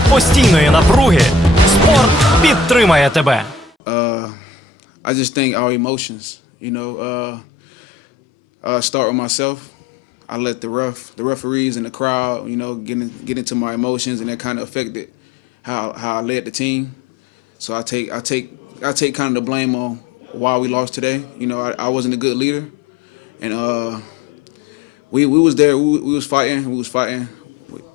серед постійної напруги спорт підтримає тебе. Uh, I just think our emotions, you know, uh, uh, start with myself. I let the ref, the referees and the crowd, you know, get in, get into my emotions, and that kind of affected how how I led the team. So I take I take I take kind of the blame on why we lost today. You know, I, I wasn't a good leader, and uh, we we was there. We, we was fighting. We was fighting.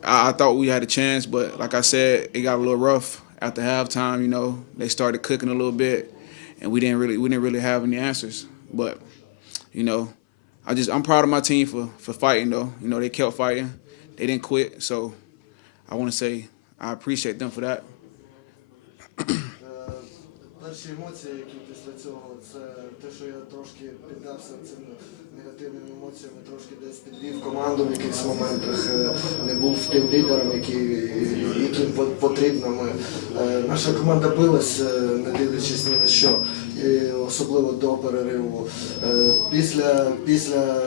I, I thought we had a chance, but like I said, it got a little rough after halftime. You know, they started cooking a little bit, and we didn't really we didn't really have any answers. But you know, I just I'm proud of my team for for fighting though. You know, they kept fighting. They didn't quit. So I want to say I appreciate them for that. Перші емоції, які після цього, це те, що я трошки піддався цим негативним емоціям, трошки десь підвів команду в якихось моментах, е, не був тим лідером, який, яким потрібно. Ми, е, наша команда билась, е, не дивлячись ні на що, і особливо до перериву. Після, після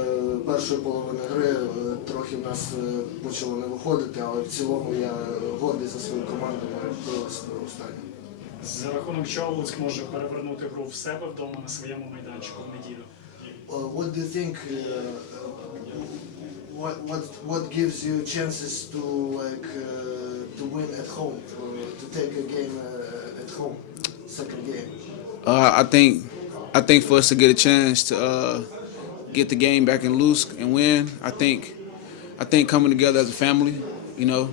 першої половини гри трохи в нас почало не виходити, але в цілому я гордий за свою команду, ми билися. За рахунок чого Луцьк може перевернути гру в себе вдома на своєму майданчику в неділю. Uh, what do you think? Uh, uh, what what what gives you chances to like uh, to win at home, uh, to take a game uh, at home, second game? Uh, I think I think for us to get a chance to uh, get the game back in loose and win, I think I think coming together as a family, you know,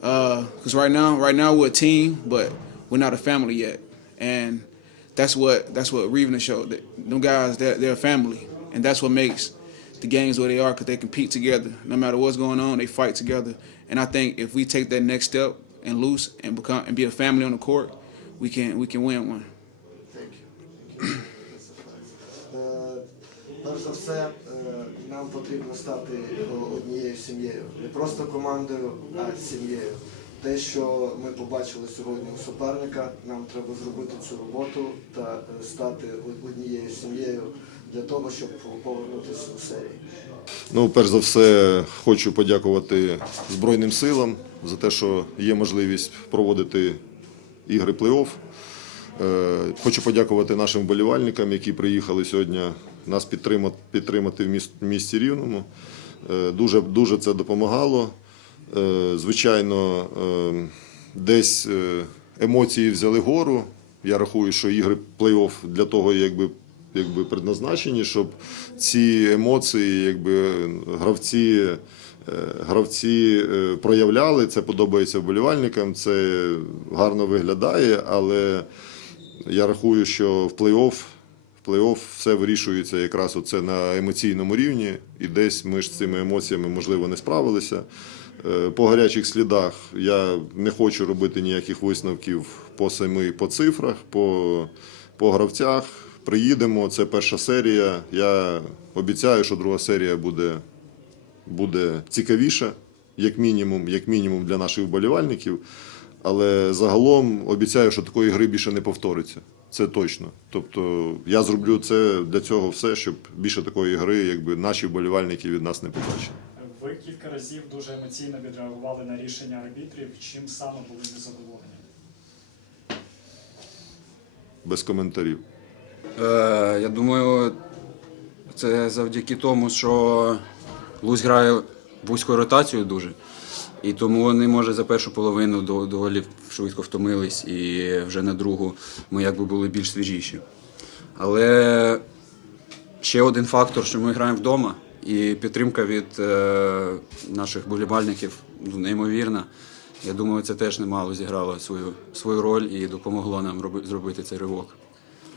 because right now right now we're a team, but we're not a family yet, and that's what that's what Reven showed. That them guys they're, they're a family, and that's what makes the games where they are because they compete together. No matter what's going on, they fight together, and I think if we take that next step and loose and become and be a family on the court, we can we can win one. Thank you. Е, Перш за все, е, нам потрібно стати однією сім'єю. Не просто командою, а сім'єю. Те, що ми побачили сьогодні у суперника, нам треба зробити цю роботу та е, стати однією сім'єю для того, щоб повернутися у серії. Ну, перш за все, хочу подякувати Збройним силам за те, що є можливість проводити ігри плей-офф. Е, Хочу подякувати нашим вболівальникам, які приїхали сьогодні нас підтримати, в міс- місті Рівному. Е, Дуже, дуже це допомагало. Е, Звичайно, е, десь е, емоції взяли гору. Я рахую, що ігри плей-офф для того, якби якби предназначені, щоб ці емоції, якби гравці, гравці проявляли. Це подобається вболівальникам, це гарно виглядає, але я рахую, що в плей-офф. Плей-офф все вирішується якраз оце на емоційному рівні, і десь ми ж з цими емоціями, можливо, не справилися. Е, По гарячих слідах я не хочу робити ніяких висновків по самі по цифрах, по, по гравцях. Приїдемо, це перша серія. Я обіцяю, що друга серія буде, буде цікавіша, як мінімум, як мінімум для наших вболівальників. Але загалом обіцяю, що такої гри більше не повториться. Це точно. Тобто я зроблю це для цього все, щоб більше такої гри, якби наші вболівальники від нас не побачили. Ви кілька разів дуже емоційно відреагували на рішення арбітрів. Чим саме були незадоволені? Без коментарів. Е, я думаю, це завдяки тому, що Луць грає вузькою ротацією дуже. І тому вони, може, за першу половину доволі швидко втомились, і вже на другу ми якби були більш свіжіші. Але ще один фактор, що ми граємо вдома, і підтримка від е, наших болівальників ну, неймовірна. Я думаю, це теж немало зіграло свою, свою роль і допомогло нам роби- зробити цей ривок.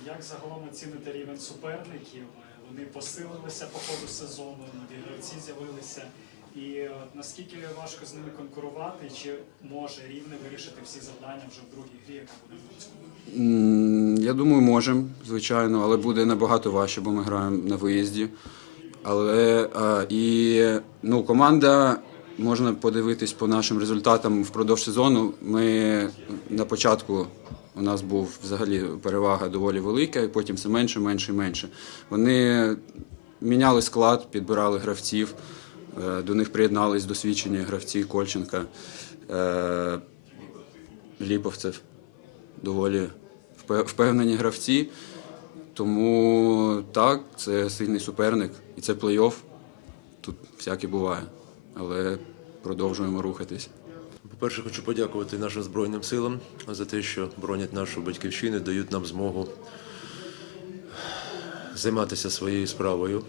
Як загалом оціните рівень суперників? Вони посилилися по ходу сезону, нові з'явилися. І от наскільки важко з ними конкурувати, чи може рівне вирішити всі завдання вже в другій грі, яка буде в? Я думаю, можемо, звичайно, але буде набагато важче, бо ми граємо на виїзді. Але а, і ну, команда можна подивитись по нашим результатам впродовж сезону. Ми на початку у нас був взагалі перевага доволі велика, і потім все менше, менше і менше. Вони міняли склад, підбирали гравців. Е, До них приєднались досвідчені гравці Кольченка. Е, ліповцев доволі впевнені гравці. Тому так, це сильний суперник і це плей-офф. Тут всяке буває. Але продовжуємо рухатись. По-перше, хочу подякувати нашим Збройним силам за те, що боронять нашу батьківщину, дають нам змогу займатися своєю справою.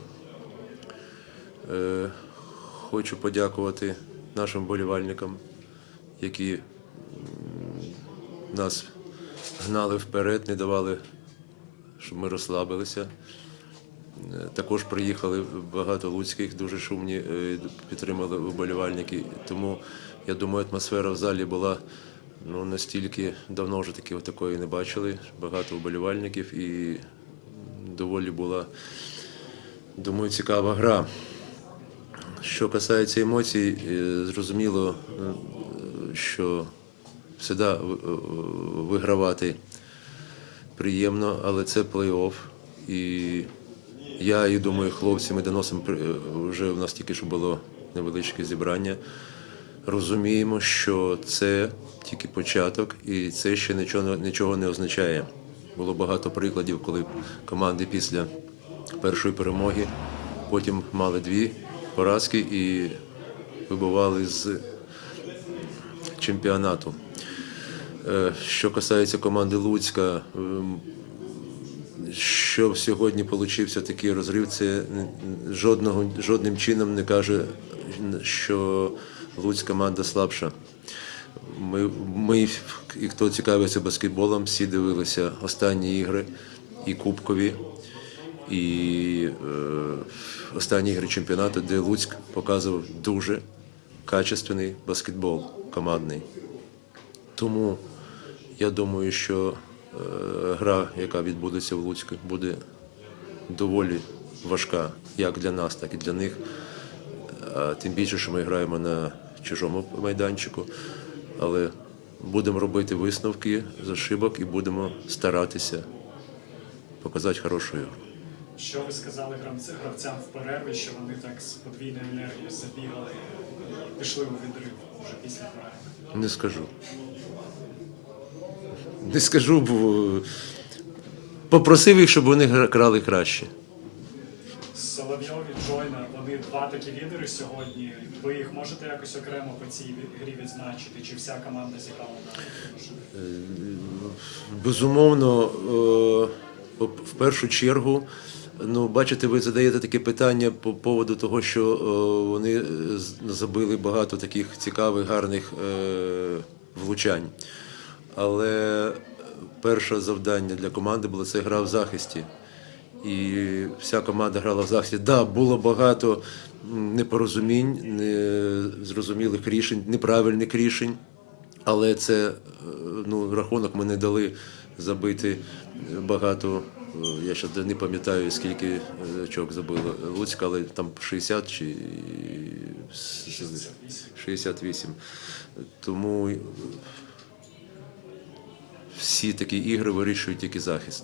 Хочу подякувати нашим болівальникам, які нас гнали вперед, не давали, щоб ми розслабилися. Е, Також приїхали багато луцьких, дуже шумні, е, підтримали вболівальники. Тому я думаю, атмосфера в залі була ну, настільки давно вже таки, такої не бачили. Багато вболівальників і доволі була, думаю, цікава гра. Що касається емоцій, е, зрозуміло, е, що завжди вигравати приємно, але це плей-офф. І я і думаю, хлопці, ми доносимо е, вже в нас тільки що було невеличке зібрання. Розуміємо, що це тільки початок, і це ще нічого, нічого не означає. Було багато прикладів, коли команди після першої перемоги потім мали дві поразки і вибували з чемпіонату. Е, Що касається команди Луцька, ем, що сьогодні получився такий розрив, це жодного, жодним чином не каже, що Луцька команда слабша. Ми, ми, і хто цікавиться баскетболом, всі дивилися останні ігри і кубкові, і е, останні ігри чемпіонату, де Луцьк показував дуже качественний баскетбол командний. Тому я думаю, що е, гра, яка відбудеться в Луцьку, буде доволі важка як для нас, так і для них. А тим більше, що ми граємо на чужому майданчику. Але будемо робити висновки з ошибок і будемо старатися показати хорошу ігру. Що ви сказали гравцям, гравцям в перерві, що вони так з подвійною енергією забігали і пішли у відрив вже після перерви? Не скажу. Не скажу, бо попросив їх, щоб вони грали краще. Соловйов і Джойнер, вони два такі лідери сьогодні. Ви їх можете якось окремо по цій грі відзначити? Чи вся команда зіграла на Безумовно, е, в першу чергу, ну, бачите, ви задаєте таке питання по поводу того, що е, вони е, забили багато таких цікавих, гарних е, влучань. Але перше завдання для команди було це гра в захисті. І вся команда грала в захисті. Так, да, було багато непорозумінь, незрозумілих рішень, неправильних рішень. Але це ну, рахунок ми не дали забити багато. Е, Я ще не пам'ятаю, скільки чок очок забило Луцька, але там 60 чи 68. Тому е, всі такі ігри вирішують тільки захист.